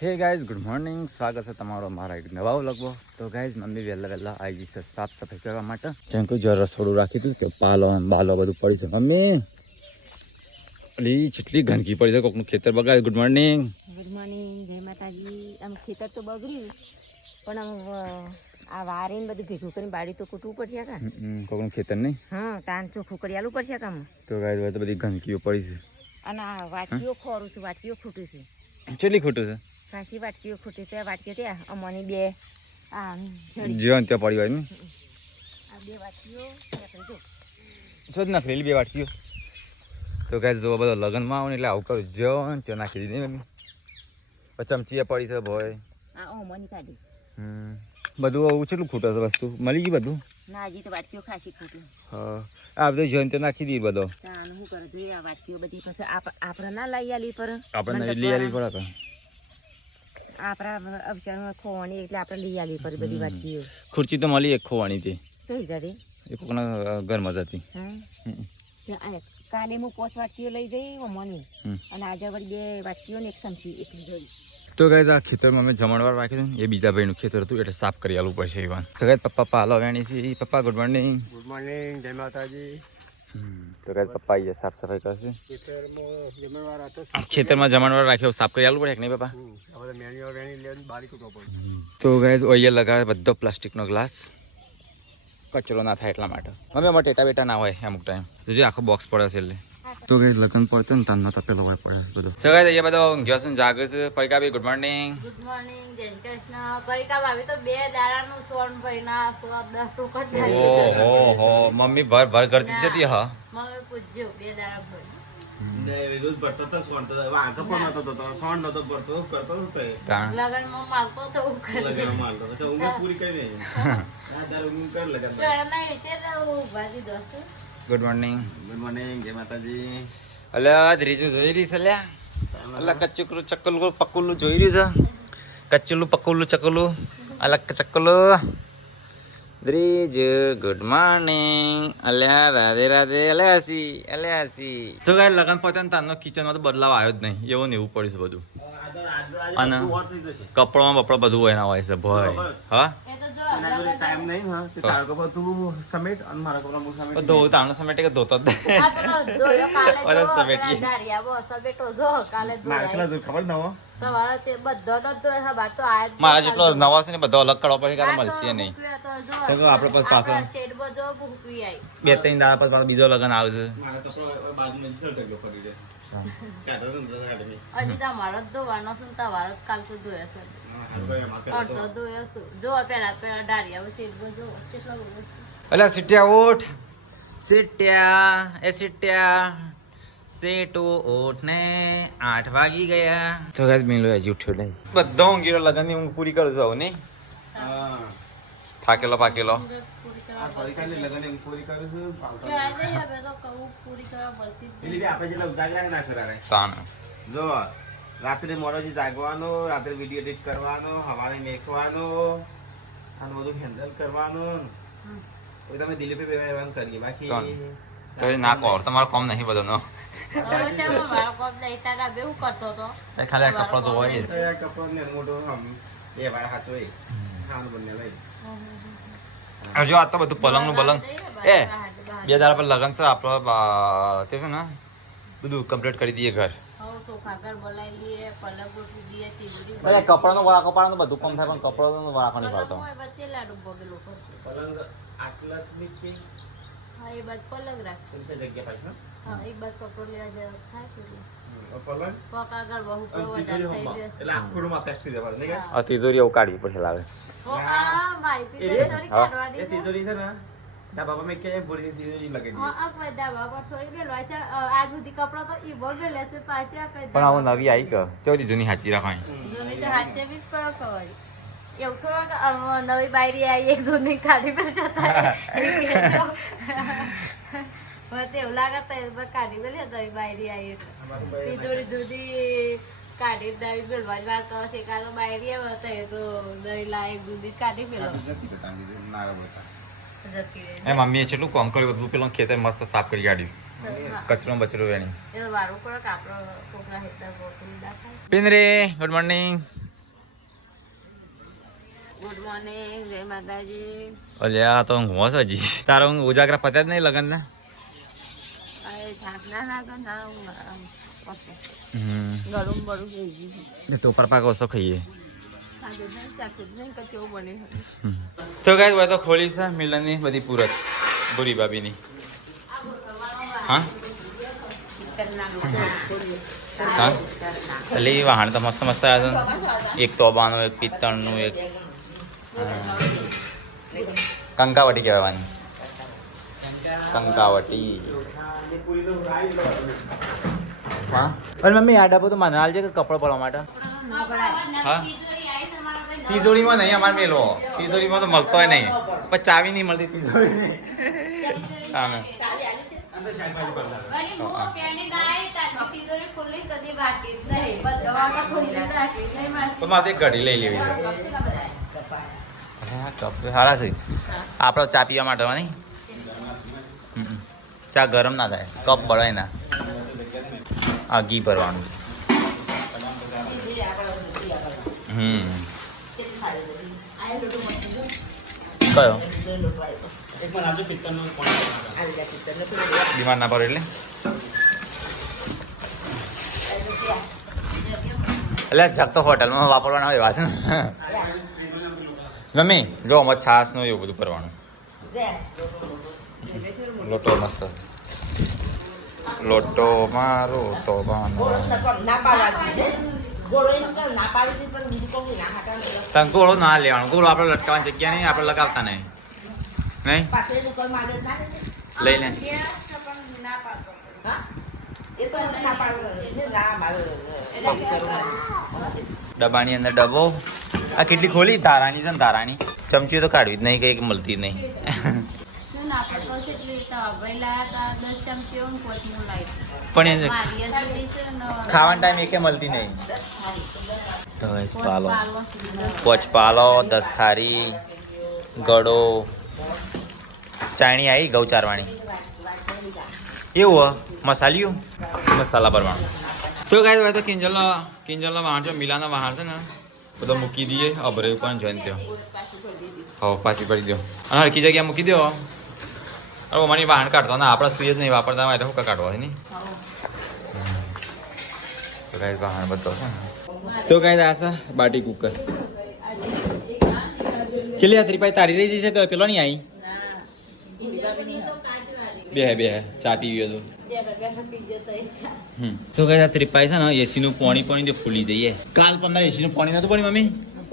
Hey guys good morning, સ્વાગત છે તમારો મારા એક નવા વ્લોગમાં. તો ગાઈઝ મમ્મી વહેલા આવી ગઈ છે સાફ સફાઈ કરવા માટે. જેમ કે જો રસોડું રાખી હતું કે પાલો બાલો બધું પડી છે. મમ્મી અલી જેટલી ગંદકી પડી છે, કોકનું ખેતર બગાડે. Good morning. ગુડ મોર્નિંગ, જય માતાજી. આમ ખેતર તો બગડ્યું પણ આમ આ વારીને બધું ભેગું કરીને બાળી તો કૂટવું પડશે કા. કોકનું ખેતર નહીં. હા, તાન ચોખ્ખું કરી આલવું પડશે કામ. તો ગાઈઝ બધી ગંદકીઓ પડી છે અને આ વાટકીઓ ખોરું છું, વાટકીઓ ખૂટું છે. કેટલી ખોટું છે? ખાસી વાટકીઓ ખૂટી છે. વાટકીઓ ત્યાં અમોની બે આ જીવન ત્યાં પડી હોય ને આ બે વાટકીઓ જો જ નાખેલી બે વાટકીઓ. તો ગાઈઝ જો બધો લગ્નમાં આવો ને એટલે આવું કરું જીવન ત્યાં નાખી દીધી મમ્મી. પછી ચમચી પડી છે ભાઈ. આ અમોની કાઢી. બધું આવું કેટલું ખૂટે છે વસ્તુ મળી ગઈ બધું? ના, હજી તો વાટકીઓ ખાસી ખૂટી. હા, આ બધું જીવન ત્યાં નાખી દીધી બધો. તાન શું કરે જોઈએ આ વાટકીઓ બધી પછી આપણે ના લઈ આલી પર આપણે લઈ આલી પડે. આપણા અવસરમાં ખોવાની એટલે આપણે લઈ આલી પર બધી વાટકીઓ. ખુરચી તો મળી એક ખોવાની હતી. જોઈ જાડે એ કોકના ઘરમાં જ હતી. કાલે હું 5 વાટકીઓ લઈ જઈ મમ્મી અને આજે વળી 2 વાટકીઓ ને 1 ચમચી એટલી જોઈ. તો ગાઈઝ આ ખેતરમાં અમે જમણવાર રાખ્યું હતું. એ બીજા ભાઈનું ખેતર હતું એટલે સાફ કરી આલવું પડશે. એવા તો ગાઈઝ પપ્પા પાલો વેણી છે. પપ્પા ગુડ મોર્નિંગ. ગુડ મોર્નિંગ, જય માતાજી. તો ગાઈઝ પપ્પા અહીંયા સાફ સફાઈ કરશે. જમણવાર હતો. ખેતરમાં જમણવાર રાખ્યો સાફ કરી આલવું પડે કે નહીં પપ્પા? હવે મેન્યુઅલ વેણી લેવાની બારી કૂટવો પડે. તો ગાઈઝ અહીંયા લગાવે બધો પ્લાસ્ટિકનો ગ્લાસ, કચરો ના થાય એટલા માટે. અમે અમારે ટેટા બેટા ના હોય અમુક ટાઈમ. જો આખો બોક્સ પડે છે એટલે. તો ગાઈઝ લગન પડશે ને તાનો તપેલો હોય પડે છે બધો. તો ગાઈઝ અહીંયા બધો ઊંઘ્યો છે ને જાગે છે. પરિકા ભાઈ ગુડ મોર્નિંગ. ગુડ મોર્નિંગ, જય કૃષ્ણ. પરિકા ભાભી તો 2 દાડાનું સોન ભઈના 10 ટોકર ડાલી. ઓહો મમ્મી ભર કરતી જતી. હા મમ્મી પૂછજો 2 દાડા ભઈ. રોજ ભરતો તો સોન તો વાંધો પણ નતો તો સોન નતો ભરતો કરતો તો લગનમાં માલકો તો હું કરી લગન મારતો તો ઊંઘ પૂરી કરી દે. આ દાર ઊંઘ કર લગન. તો એના વિશે તો હું ભાજી દોસ્ત. Good morning. ગુડ મોર્નિંગ, જય માતાજી. અલ્યા ધ્રીજુ જોઈ રહી છે લ્યા. અલ્યા કચ્ચુકલું ચક્કલું પક્કુલું જોઈ રહ્યું છે. કચ્ચુલું પક્કુલું ચક્કલું અલગ ચક્કલું. ધ્રીજ ગુડ મોર્નિંગ. અલ્યા રાધે રાધે. અલ્યા હસી. તો ગાય લગન પતે ને તારનો કિચનમાં તો બદલાવ આવ્યો જ નહીં. એવું ને એવું પડ્યું છે બધું. અને કપડામાં બપડા બધું એના હોય છે ભાઈ. હા એ તો જો ટાઈમ નહીં હા તે તારો બધું સમેટ અને મારા કપડા હું સમેટ ધો તારનો સમેટે કે ધોતો જ નહીં. આ પેલો દોયો કાલે બધા જો સમેટીએ. ડારિયા બો સબેટો જો કાલે મારા દોયો. કેટલા ખબર ન હો. તમારો તે બધો તો દોયો હા બાર તો આયા જ મારા જેટલો નવા છે ને બધો અલગ કરવા પડે કારણ આ તો મળશે નહીં. તો જો આપણે પછી પાછળ આપણા શેડ બધો ભૂકી આઈ. 2-3 દાડા પછી પાછો બીજો લગન આવશે. મારા કપડા બાજુમાં જ ફેલ કર્યો પડી દે. કાઢો ને કાઢો ને. હજી તમારો જ ધોવાનો છે ને તમારો જ કાલ તો ધોયો છે. અડધો ધોયો છે. જો પેલા ડારિયા શેડ બધો કેટલો ઉડે છે. અલ્યા સિટ્યા ઉઠ. સિટ્યા એ સિટ્યા. સેટુ ઉઠ ને 8 વાગી ગયા. તો ગાઈસ મિલો હજી ઉઠ્યો નહીં. બધો ઊંઘીરો લગનની ઊંઘ પૂરી કરું છું નહીં. હા થાકેલો પાકેલો. પૂરી આ કરવા પરિકાની લગન એમ પૂરી કરું છું. કે આજે હવે તો કહું પૂરી કરવા બોલતી જ એટલે આપણે જેટલા ઉજાગરા ના કરારે. તાણ જો રાત્રે મોડોથી જાગવાનો, રાત્રે વિડીયો એડિટ કરવાનો, હવારે મેકવાનો અને બધું હેન્ડલ કરવાનું. પછી તમે દિલીપે બેવાનું કરીએ બાકી તો ના કહો તમારો કામ નહીં બધાનો. હવે છે મારો કોપ નહીં તારા બેવું કરતો તો. ખાલી આ કપડો તો હોય જ. કપડો ને મોટો આમ એ વાર હાથો એ ખાવાનું બંને લઈ. જો આ તો બધું પલંગનું પલંગ એ 2 દાડા પર લગન છે આપણો તે છે ને બધું કમ્પ્લીટ કરી દઈએ ઘર. હવે સોફા ઘર બોલાવી લઈએ, પલંગ ગોઠવી દઈએ, ટીવી અરે કપડાનો વાળા કપડાનું બધું કામ થાય પણ કપડાનો વાળા નહીં પાડતો. વચ્ચે લાડુ બગેલો કરશે. પલંગ આટલા ની કે હા એ બાદ પલંગ રાખ. જગ્યા પાછળ હા એક બાદ કપડો લેવા જાય થાય કે પલંગ પકા ઘર બહુ પર વધારે થઈ જશે. એટલે આખું રૂમ પેક થઈ જવાનું નહીં આ તિજોરી એવું કાઢવી પડશે લાવે. આ મારી પીઠે થોડી કાઢવાની એ તિજોરી છે ને તા બાબા મેં કે બોલી તિજોરી લગાવી હા આ બધા બાબા થોડી બેલવા છે આજ સુધી કપડા તો ઈ બગેલે છે પાછા કઈ પણ આવું નવી આવી કે ચૌથી જૂની સાચી રાખવાની. જૂની તો હાથે બી કરો ખવાય એવું થોડું નવી બાયરી આવી એક જૂની કાઢી પર જતા મને એવું લાગે તો કાઢી પેલી નવી બાયરી આવી તિજોરી જુદી કાઢી નવી બેલવાની વાત કરો છે કાલો બાયરી આવે તો એ તો નવી લાયક જુદી કાઢી પેલો જતી રહે. એ મમ્મીએ કેટલું કામ કર્યું બધું પેલું ખેતર મસ્ત સાફ કરી કાઢ્યું. કચરો બચરો વેણી. એ વારું પડે કે આપણો છોકરા હેતા ગોઠવી નાખાય. પિંદરે ગુડ મોર્નિંગ. ગુડ મોર્નિંગ, જય માતાજી. અલ્યા આ તો ઊંઘવો છે હજી. તારો ઊંઘ ઉજાગરા પત્યા જ નહીં લગન ને? અરે થાક ના લાગે ના ઊંઘ આરામ. ઓકે. ગરમ બળું થઈ ગયું. તો પરપાક ઓછો ખાઈએ. આજે નહીં ચાખી નહીં કે કેવું બને. તો ગાઈસ ભાઈ તો ખોલી છે મિલનની બધી પૂરત ભૂરી ભાભીની. હા હા એટલે એ વાહણ તો મસ્ત મસ્ત આવ્યા છે. એક તોબાનું, એક પિત્તળનું, એક કંકાવટી કહેવાની. કંકાવટી. હા અને મમ્મી આ ડબ્બો તો મને હાલજે કે કપડો ભરવા માટે. હા તિજોરીમાં નહીં અમારે મેલવો. તિજોરીમાં તો મળતો હોય નહીં પણ ચાવી નહીં મળતી તિજોરી. હા તો મારે એક ઘડી લઈ લેવી. કપ સારા છે આપણે ચા પીવા માટે નહીં. ચા ગરમ ના થાય, કપ બળાય ના. આ ઘી ભરવાનું. કયો બીમાર ના પડે એટલે જગ તો હોટલમાં વાપરવાના એવા છે ને મમ્મી. જો અમારે છાસ નું એવું બધું કરવાનું. લોટો મસ્ત લોટો મારો તો તને ગોળો ના લેવાનો. ગોળો આપણે લટકાવવાની જગ્યા નહીં, આપણે લગાવતા નહીં. નહીં લઈ લે. ડબ્બાની અંદર ડબ્બો. આ કેટલી ખોલી? ધારાની છે ને ધારાની. ચમચી તો કાઢવી જ નહીં, કઈ મળતી જ નહીં. પણ ખાવાના ટાઈમ એકે મળતી નહીં. પાલો પોચ પાલો, 10 ખારી, ગળો, ચાયણી આવી ઘઉં ચારવાની. એવું મસાલિયું મસાલા ભરવાનું. તો ગાય ભાઈ તો કિંજલના વાહન છે, મિલાના વાહન છે ને બધો મૂકી દઈએ અભરે પણ જોઈને ત્યાં. હા પાછી પડી દો અને હરકી જગ્યા મૂકી દો. અરે મને વાહન કાઢતો ના, આપણે સુઈ જ નહીં વાપરતા હોય એટલે શું કાઢવા નહીં. તો ગાય વાહન બધો છે. તો ગાય આ છે બાટી કુકર. કેટલી હાથરી પાઈ તારી રહી જશે કે પેલો નહીં આવી? બે ચા પીવી હતું. તો કઈ ત્રિપાઈ છે ને એસી નું પાણી તો ફૂલી જઈએ. કાલ 15 એસી નું પાણી નતું પડી મમ્મી,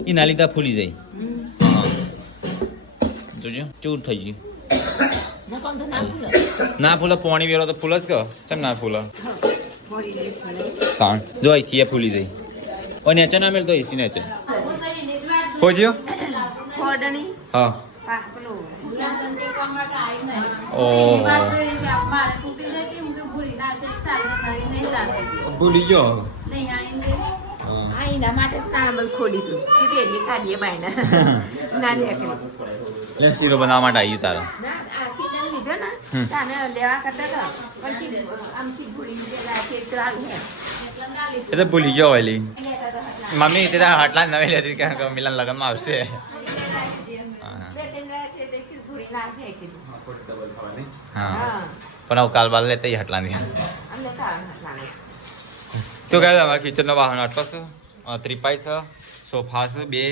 એ ના લીધા ફૂલી જાય. જોજો ચૂર થઈ ગયું. ના ફૂલે પાણી વેરો તો ફૂલ જ કહો. ચમ ના ફૂલે? જો અહીંથી ફૂલી જાય. ઓ નેચે ના મેળ તો એસી નેચે ખોજ્યો. હા ઓહો ભૂલી ગયો. એના માટે તાંબલ ખોડી તું એટલે કાઢીએ બાયના નાની એટલે શીરો બનાવવા માટે આવ્યું તારે. લીધો ને તાને લેવા કરતા પછી આમથી ભૂલી એ તો ભૂલી ગયો વહેલી મમ્મી. તે હટલા નવી લેતી કે મિલન લગ્નમાં આવશે. હા પણ હવે કાલ બાલ લેતા હટલા નહીં. તો કહે અમારા કિચનનો વાહન આટલો છે. ત્રિપાઈ છે, સોફા છે 2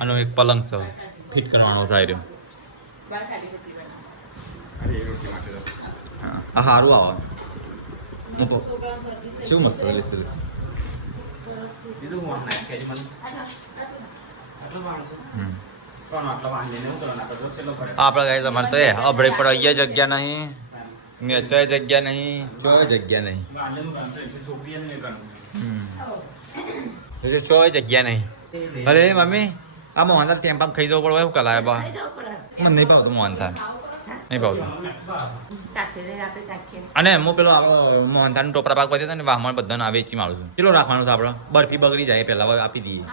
અને એક પલંગ છે ફિટ કરવાનો છે. હા સારું આવા મૂકો. શું મસ્ત સરસ. આપણે ગાય તમારે તો અભડે પણ અહીંયા જગ્યા નહીં, નેચે જગ્યા નહીં, ચોય જગ્યા નહીં, ચોય જગ્યા નહીં. અરે મમ્મી આ મોહનથાળ ટેમ્પામાં ખાઈ જવું પડે. શું કલાય બા મને નહીં ભાવતું મોહનથાળ, નહીં ભાવતું. અને હું પેલો મોહનથાળનું ટોપરા પાક બધે ને વાહમાં બધાને આ વેચી મારું છું. કેટલો રાખવાનું છે આપણે? બરફી બગડી જાય પહેલાં આપી દઈએ.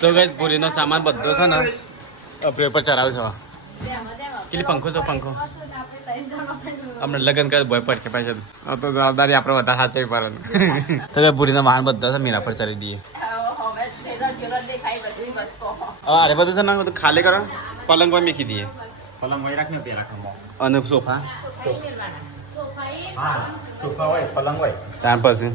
તો કઈ પૂરીનો સામાન બધો છે ને આપણે ઉપર ચડાવ છો. કેટલી પંખો છો? પંખો આપણે લગ્ન કરે બોય પડકે પાછળ તો જવાબદારી આપણે વધારે સાચવી પડે. તો કઈ પૂરીનો વાહન બધો છે મીરા પર ચડી દઈએ. અરે બધું છે ને બધું ખાલી કરો પલંગ પર મેકી દઈએ પલંગ હોય રાખને તે રાખો અને સોફા હા સોફા હોય પલંગ હોય ત્યાર પછી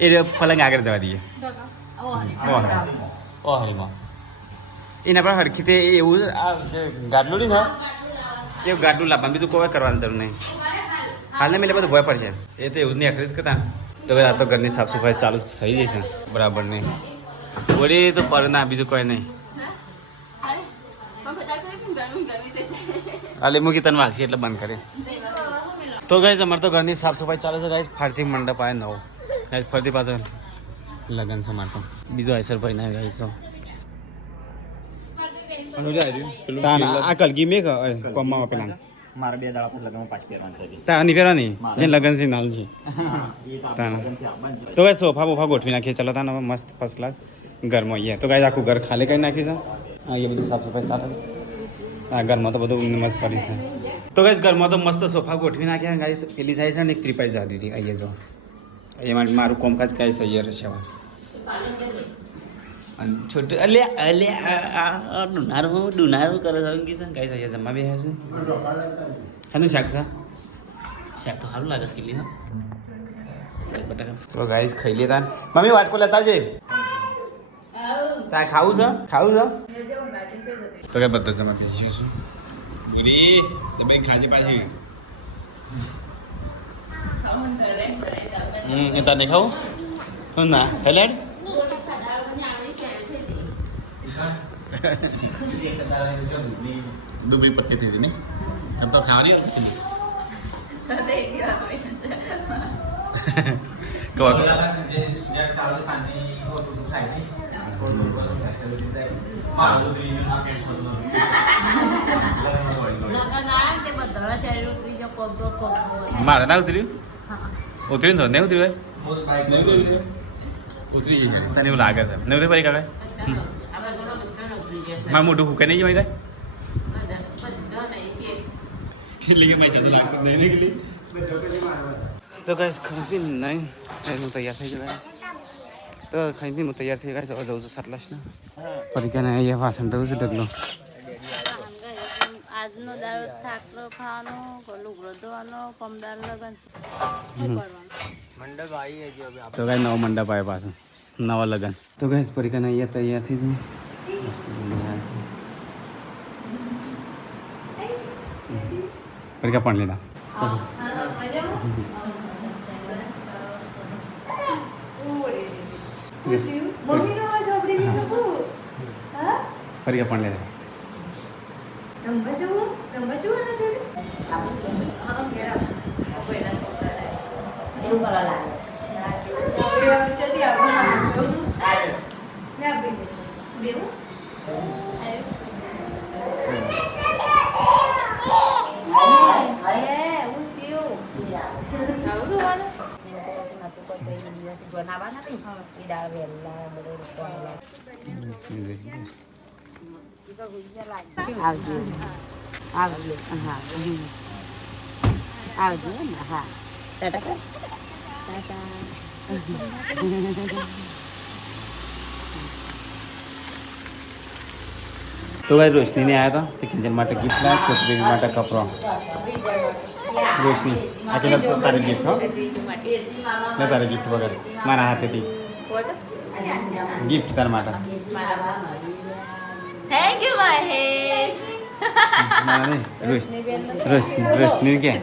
એ પલંગ આગળ જવા દઈએ ઓહરીમાં એના પર હરખી તે એવું આ જે ગાડલું ને એ ગાડલું લાવવાનું બીજું કોઈ કરવાનું જરૂર નહીં હાલને મેં બધું ભય પડશે એ તો એવું જ નહીં આખરી જ કરતા તો આ તો ઘરની સાફ સફાઈ ચાલુ થઈ જશે બરાબર નહીં વળી તો પર ના બીજું કોઈ નહીં હાલે મૂકી તને વાગશે એટલે બંધ કરે તો ગાઈસ અમારે તો ઘરની સાફ સફાઈ ચાલે છે ગાઈસ ફરતી મંડપ આવે નવો ગાઈસ ફરતી પાછળ લગન છે મારે તો બીજો આઈસર ભાઈ ના ગાઈસ આ કલગી મેં કોમમાં પેલા મારે 2 દાડા પછી લગનમાં પાછી પહેરવાની છે તારા નહીં પહેરવાની જે લગન છે નાલ છે તો ગાઈસ સોફા બોફા ગોઠવી નાખીએ ચલો તાને મસ્ત ફર્સ્ટ ક્લાસ ઘરમાં અહીંયા તો ગાઈસ આખું ઘર ખાલી કરી નાખ્યું છે હા એ બધું સાફ સફાઈ ચાલે છે હા ઘરમાં તો બધું મસ્ત પડી છે તો ગાઈસ ઘરમાં તો મસ્ત સોફા ગોઠવી નાખ્યા ગાઈસ પેલી થાય છે ને એક ત્રિપાઈ જા દીધી અહીંયા જો અહીંયા મારું કોમકાજ કાંઈ છે અહીંયા છે અને છોટું ડુનારું કરે છે કે કાંઈ છે જમવા બે છે શાનું શાક છે શાક તો સારું લાગે કે લીધા બટાકા તો ગાઈસ ખાઈ લેતા મમ્મી વાટકો લેતા છે તારે ખાવું છે તો કે બધું જમા થઈ ગયું છે ગુરી તમે ખાજી પાછી એ તારે નહીં ખાવું ના ખાઈ લેડ દુબળી પટ્ટી થઈ હતી ને તમ તો ખાવાની મારે ના ઉતર્યું ઉતર્યું તો નહીં ઉતર્યું ઉતરી જશે તને એવું લાગે છે નહીં ઉતરી પડી કાકા મારું મોટું ફૂકે નહીં જવાય કેટલી કે પૈસા તો લાગતા નહીં કેટલી તો ગાઈસ ખાઈ નહીં હું તૈયાર થઈ ગયો તો ખાઈ હું તૈયાર થઈ ગયા જવું છું સટલાસ ને પરીક્ષાને અહીંયા વાસણ દઉં છું ઢગલો આજનો દાડો થાકલો ખાવાનો લુગડો ધોવાનો પમદાર લગન મંડપ આવી તો ગાઈસ નવો મંડપ આવ્યો પાછો નવા લગન તો ગાઈસ પરીક્ષાને અહીંયા તૈયાર થઈ છું પરીક્ષા પણ લીધા પરીક્ષા પણ લીધા આવજો હા ટાટા તો ભાઈ રોશનીને આવ્યા હતા તે કિંજલ માટે ગિફ્ટ લાવ્યા છોકરી માટે કપડો રોશની આ કે તારી ગિફ્ટ હો ને તારી ગિફ્ટ વગર મારા હાથેથી ગિફ્ટ તારા માટે થેન્ક યુ મહેશ ના નહીં રોશની કે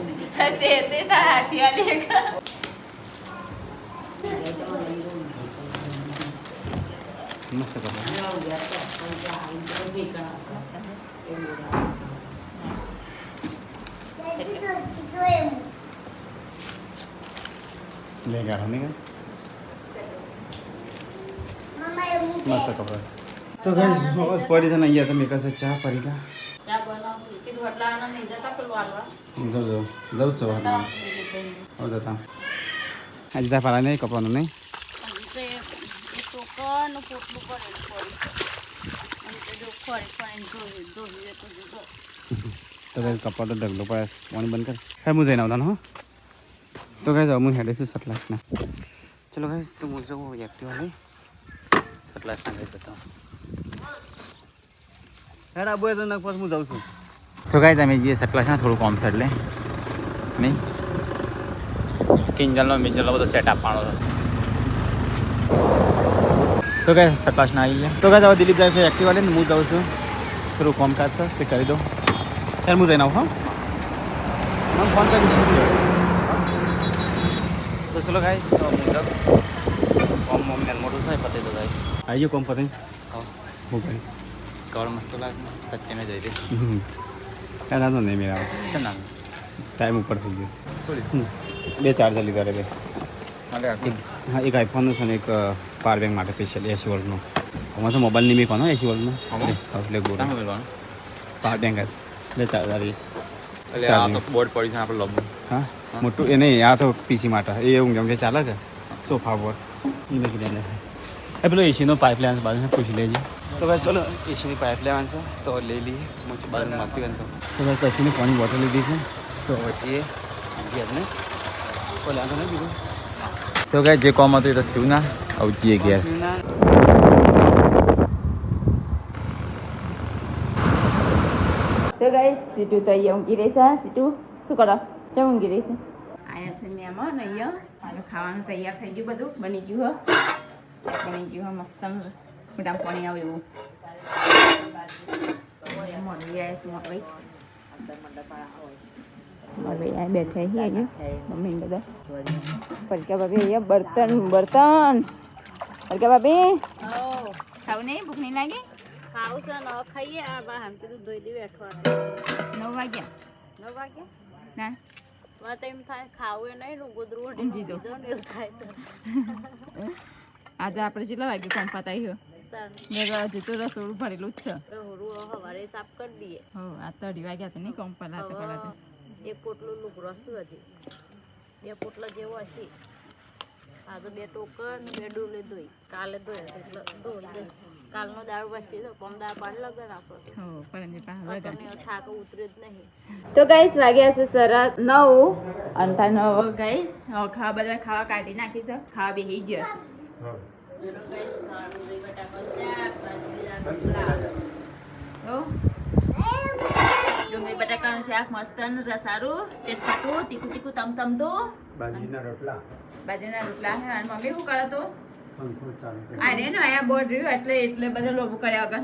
તે તારા હાથિયા લેખ મસ્ત કપડો ले गाढ़ा नहीं मस्त कपड़ा तो गाइस बस पड़ी से नहीं है तो मेरे का से चाह पड़ी का ચા બનાવું કે રોટલાનો નહીં જતા પેલું આલવા जाऊ हो जाता आज दा पाला नहीं कपड़ा नहीं તો એ ટોકર ખાવાનું પોટલું પડેલું પડી અને તે જો ખોરી ધોઈ તો જો તો કઈ કપડા તો ઢગલો પડે પાણી બંધ કર હે હું જઈને આવતા હો તો કઈ જાઉં હું હેડે છું સટલાસના ચલો કઈ તો હું જાઉં એક્ટિવા લઈ સટલાસના ગઈ જતા હેડ આબુ તો નક પાસ હું જાઉં છું તો કઈ તમે જઈએ સટલાસના થોડું કોમ છે એટલે નહીં કિંજલનો મિંજલનો બધો સેટ આપવાનો તો કઈ સટલાસના આવી ગયા તો કઈ જાવ દિલીપ જાય છે એક્ટિવા લઈને હું જાઉં છું થોડું કોમકાજ છે તે કરી દઉં यार मुझे ना हाँ हम फोन कर तो चलो गाइस मुझे कॉम मॉम ने मोटर से पते तो गाइस आइए कॉम पते हाँ हो गए कवर मस्त लाग सच्चे में जाइए क्या नाम नहीं मेरा अच्छा नाम टाइम ऊपर થઈ ગયો બે ચાર્જર લીધા રે બે હા એક આઈફોન નો છે ને એક પાવર બેંક માટે સ્પેશિયલ 80 વોલ્ટ નો અમારો તો મોબાઈલ ની મેકવાનો 80 વોલ્ટ નો એટલે ગોળ પાવર બેંક હશે ले चार्जर એટલે આ તો બોર્ડ પડી છે આપણે લબુ હા મોટું એ નહીં આ તો પીસી માટે એ એવું કેમ કે ચાલે છે સોફા બોર્ડ એ મેં કીધું એ પેલો એસીનો પાઇપ લેવાનું બાજુ પૂછી લેજે તો ભાઈ ચલો એસીની પાઇપ લેવાનું છે તો લઈ લઈએ મોટી બાજુ મળતી હોય તો ભાઈ પછીની પાણી બોટલ લીધી છે તો પછી ગેસને કોઈ લેવાનું નહીં કીધું તો કાંઈ જે કોમ હતું એ તો થયું ના આવું જઈએ ગેસ તો ગાઈસ સીટુ તો અહીંયા ઊંઘી રહી છે સીટુ શું કરો કેમ ઊંઘી રહી છે આયા છે મહેમાન અહીંયા મારું ખાવાનું તૈયાર થઈ ગયું બધું બની ગયું હો શાક બની ગયું હો મસ્ત મોટામાં પાણી આવે એવું મોરવી આવે છે મોરવી આ બેઠા છે અહીંયા મમ્મી બધા પલકા ભાભી અહીંયા બર્તન પલકા ભાભી ખાવું નહીં ભૂખ નહીં લાગી ખાવું છે ન ખાઈએ આ બહાર કીધું ધોઈ દે બેઠવાનું 9 વાગ્યા ના વાત એમ થાય ખાવું એ નહીં ગોદરું ઓઢી દીધો ને એવું થાય તો આજે આપણે કેટલા વાગે કોમ પતાવી મેં હજી તો રસોડું ભરેલું જ છે સવારે સાફ કરી દઈએ હો આ તો 2 વાગ્યા તો નહીં કોમ પહેલા એક પોટલું લુગડો હશે હજી 2 પોટલા જેવો હશે આ તો 2 ટોકર ને 2 ડોલે ધોઈ કાલે ધોયા એટલે ધોઈ દે કાલનો દાળ બચી તો પમદાર પાડ લગન આપણો હો પણ થાક ઉતરે જ નહીં તો ગાઈસ વાગ્યા છે સરા 9 અને 9 ગાઈસ ખાવા બધા ખાવા કાઢી નાખી છે ખાવા બેહી ગયો ડુંગળી બટાકાનું શાક મસ્ત રસારું ચટપટું તીખું તીખું તમતમતું બાજરીના રોટલા હે અને મમ્મી શું કરે તો અરે ને આયા બોર્ડ રહ્યું એટલે બધા લોભ કર્યા વગર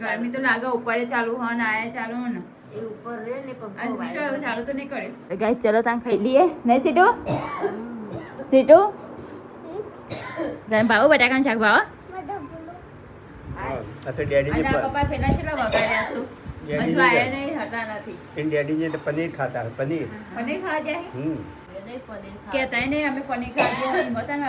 ગરમી તો લાગે ઉપર ચાલુ હો ને આયા ચાલુ હો ને એ ઉપર રે ને પંખો ચાલુ તો નહીં કર્યો ગાઈસ ચલો તાન ખાઈ લઈએ નહીં સીટુ ભાવ બટાકાનું શાક ભાવ પપ્પા પેલા કેટલા વગાડ્યા તું હજુ આયા નહીં હતા નથી डैडी ने पनीर खाता है पनीर ખાવા જાય કહેતા નહીં અમે પનીર ખાઈએ નહીં હતા ને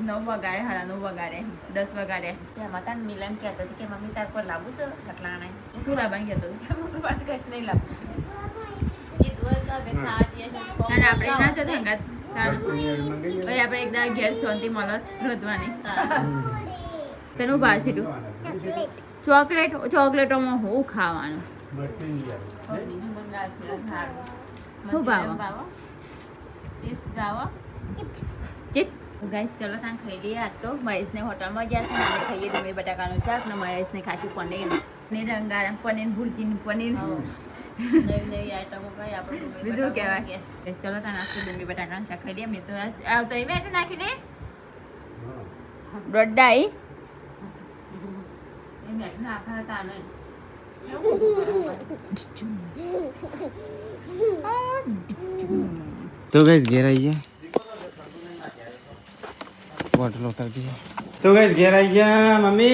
9 વગાડે 9:30 વગાડે 10 વગાડે ત્યાં માતા મિલન કહેતો હતો કે મમ્મી તાર પર લાવું છે કટલાણે શું લાવવાનું કહેતો હતો વાત કશ નહીં લાવું અને આપણે ના જતો હંગાત ભાઈ આપણે એકદમ ઘેર શાંતિ મળત રોધવાની તેનું ભાવ સીધું ચોકલેટોમાં હું ખાવાનું શું ભાવ ચીપ ગાઈસ ચલો ત્યાં ખાઈ લઈએ આજ તો મહેશને હોટલમાં ગયા છે અમે ખાઈએ ડુંગળી બટાકાનું શાક ને મહેશને ખાશું પનીર રંગારા પનીર ભુરજીનું પનીર નવી આઈટમો ભાઈ આપણે બીજું કહેવાય ચલો ત્યાં નાસ્તો ડુંગળી બટાકાનું શાક ખાઈ લઈએ મેં તો આવતો એ મેં નાખી દે બ્રોડાઈ એ મેં નાખા હતા આનંદ तो गैस घेर आई है बोतल उतर दी तो गैस घेर आई है मम्मी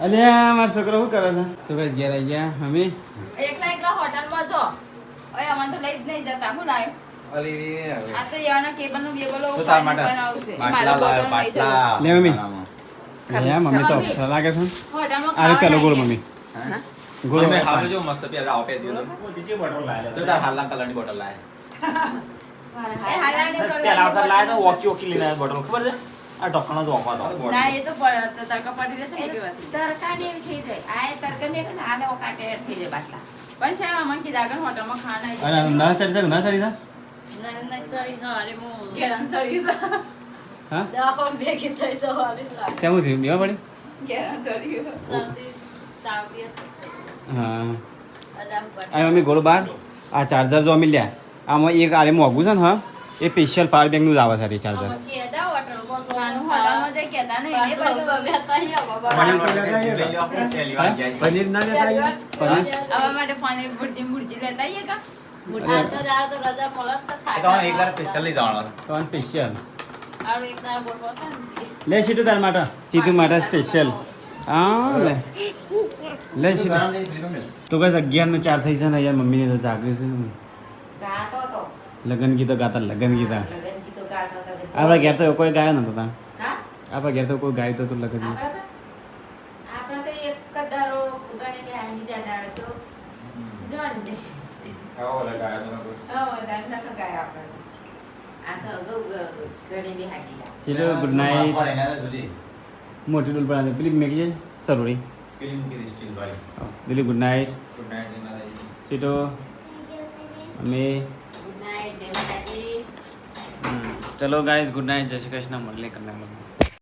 अलिया मार छोकरो શું કરે છે તો ગैस घेर आई है मम्मी એકલા હોટલમાં જો ઓય અમન તો લઈ જ નહીં જતા હું લાયો અલી આ તો યાના કેબલ નું બેબલો તો તાર માટે પાટલા લાવ પાટલા લે મમ્મી લે મમ્મી તો અક્ષર લાગે છે હોટલમાં અરે ચલો ગોળ મમ્મી ગોળ મે હાલ જો મસ્ત પી આવો પે દીધો બીજી બોટલ લાયો તો તાર હાલના કલરની બોટલ લાયો એ હાલાને પેલા આવતા લાયો તો વોકી વોકી લઈને બોટલ ખબર છે આ ટોકણા તો ઓપા તો ના એ તો તડકા પડી રહેશે ને એવી વાત તડકા ને એવી થઈ જાય આ તડકા ને આને કાટે થઈ જાય બાટલા પણ છે આમાં કીધા આગળ હોટલમાં ખાના અને ના ચડી જા ના ચડી જા ના સરી હારે મો કેરન સરી હા દાખો બેકી થઈ જવાની લાગે કેમ થયું બીવા પડી કેરન સરી સાવતી હા અલામ પર આ મમ્મી ગોળો બાર આ ચાર્જર જો અમે લ્યા આમાં એક આરે મોંઘું છે ને હા એ સ્પેશિયલ પાવર બેંક નું જ આવે છે ચાર્જર કેદા હોટલમાં તો આનું હોટલમાં જઈ કેતા ને એને બધું લેતા અહીંયા બાબા પનીર ના લેતા પનીર હવે માટે પાણી ભુરજી લેતા આઈએ કા આ તો જા તો રજા મળત તો ખાય તો સ્પેશિયલ આરો એક ના બોલવો થાય લે સીટું તાર માટે ચીતું માટે સ્પેશિયલ હા લે સીટું તો કઈ 11 ને 4 થઈ છે ને યાર મમ્મીને તો જાગ્યું છે ગાતો તો લગન ગીતો ગાતા લગન ગીતા લગન ગીતો ગાતો તો આપણા ઘેર તો કોઈ ગાયો નતો તા હા આપણા ઘેર તો કોઈ ગાય તો લગન ગીત આપણે તો એક કદારો ગણે કે આની દાદા તો જોન દે દાદા તો ગાય આપણે આ તો અગાઉ ગણે બી હાકી જા સીટો ગુડ નાઇટ મોટી ડોલ પર પેલી મેગી જાય સરોરી દિલી ગુડ નાઇટ સીટો અમે ગુડ નાઈટ જય માતાજી ચલો ગાઈઝ ગુડ નાઇટ જય શ્રી કૃષ્ણ મળીએ કલાક